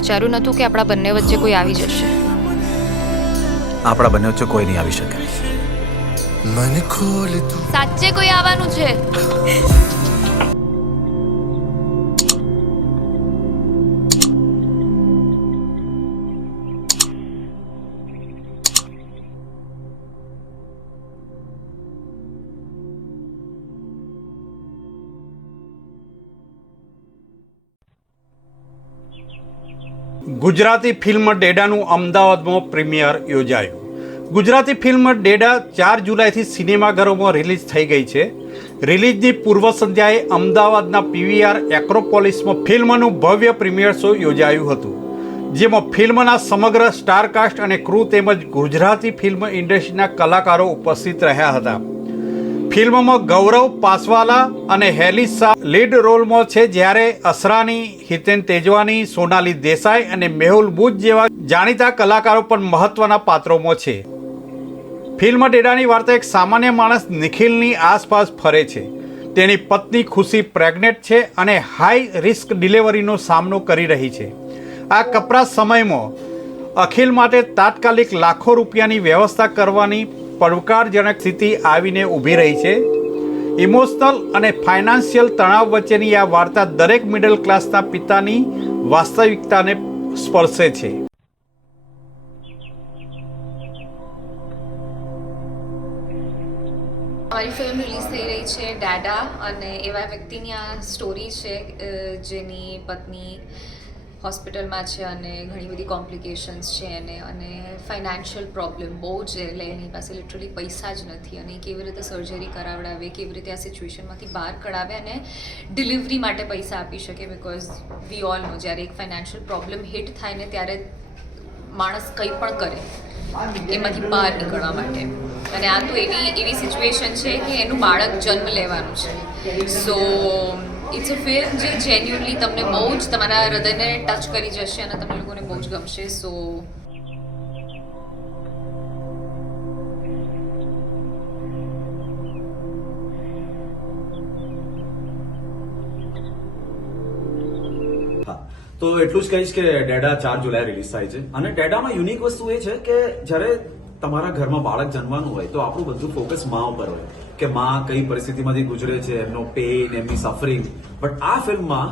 વિચાર્યું નહોતું કે આપણા બંને વચ્ચે કોઈ આવી જશે. આપણા બંને વચ્ચે કોઈ નહીં આવી શકે. મને ખોલ તું. સાચે કોઈ આવવાનું છે. ગુજરાતી ફિલ્મ ડેડાનું અમદાવાદમાં પ્રીમિયર યોજાયું. ગુજરાતી ફિલ્મ ડેડા 4 જુલાઈથી સિનેમાઘરોમાં રિલીઝ થઈ ગઈ છે. રિલીઝની પૂર્વ સંધ્યાએ અમદાવાદના પીવીઆર એક્રોપોલિસમાં ફિલ્મનું ભવ્ય પ્રીમિયર શો યોજાયું હતું, જેમાં ફિલ્મના સમગ્ર સ્ટારકાસ્ટ અને ક્રૂ તેમજ ગુજરાતી ફિલ્મ ઇન્ડસ્ટ્રીના કલાકારો ઉપસ્થિત રહ્યા હતા. ફિલ્મમાં ગૌરવ પાસવાલા અને હેલી શાહ લીડ રોલમાં છે, જ્યારે અસરાની, હિતેન તેજવાની, સોનાલી દેસાઈ અને મેહુલ બુચ જેવા જાણીતા કલાકારો પણ મહત્વના પાત્રોમાં છે. ફિલ્મ ડેડાની વાર્તા એક સામાન્ય માણસ નિખિલની આસપાસ ફરે છે. તેની પત્ની ખુશી પ્રેગ્નેન્ટ છે અને હાઈ રિસ્ક ડિલિવરીનો સામનો કરી રહી છે. આ કપરા સમયમાં અખિલ માટે તાત્કાલિક લાખો રૂપિયાની વ્યવસ્થા કરવાની પડકારજનક સ્થિતિ આવીને ઊભી રહી છે. ઇમોશનલ અને ફાઇનાન્શિયલ તણાવ વચ્ચેની આ વાર્તા દરેક મિડલ ક્લાસના પિતાની વાસ્તવિકતાને સ્પર્શે છે. અમારી ફિલ્મ રિલીઝ થઈ રહી છે ડેડા, અને એવા વ્યક્તિની આ સ્ટોરી છે જેની પત્ની હોસ્પિટલમાં છે અને ઘણી બધી કોમ્પ્લિકેશન્સ છે એને, અને ફાઇનાન્શિયલ પ્રોબ્લેમ બહુ જ છે. એટલે એની પાસે લિટરલી પૈસા જ નથી અને એ કેવી રીતે સર્જરી કરાવડાવે, કેવી રીતે આ સિચ્યુએશનમાંથી બહાર કઢાવે અને ડિલિવરી માટે પૈસા આપી શકે. બિકોઝ વી ઓલ નો જ્યારે એક ફાઇનાન્શિયલ પ્રોબ્લેમ હિટ થાય ને ત્યારે માણસ કંઈ પણ કરે એમાંથી બહાર નીકળવા માટે. અને આ તો એવી સિચ્યુએશન છે કે એનું બાળક જન્મ લેવાનું છે. સો ઇટ્સ અ ફિલ્મ જે જેન્યુઅનલી તમને બહુ જ તમારા હૃદયને ટચ કરી જશે અને તમને લોકોને બહુ જ ગમશે. સો તો એટલું જ કહીશ કે ડેડા 4 જુલાઈ રિલીઝ થાય છે. અને ડેડામાં યુનિક વસ્તુ એ છે કે જ્યારે તમારા ઘરમાં બાળક જન્મવાનું હોય તો આપણું બધું ફોકસ મા ઉપર હોય કે મા કઈ પરિસ્થિતિમાંથી ગુજરે છે, એમનો પેઇન, એમની સફરિંગ. બટ આ ફિલ્મમાં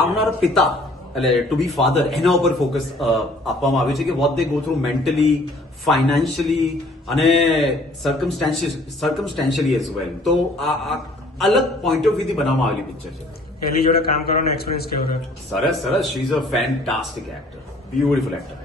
આવનાર પિતા એટલે ટુ બી ફાધર એના ઉપર ફોકસ આપવામાં આવ્યું છે કે what they go through mentally, financially અને સર્કમસ્ટેન્શિયલી એઝ વેલ. તો આ અલગ પોઈન્ટ ઓફ વ્યૂથી બનાવવામાં આવેલી પિક્ચર છે. એની જોડે કામ કરવાનો એક્સપિરિયન્સ કેવો રહ્યો? સરસ. She is a fantastic actor, beautiful actor.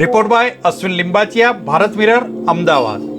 Report by Ashwin Limbachiya, Bharat Mirror, Ahmedabad.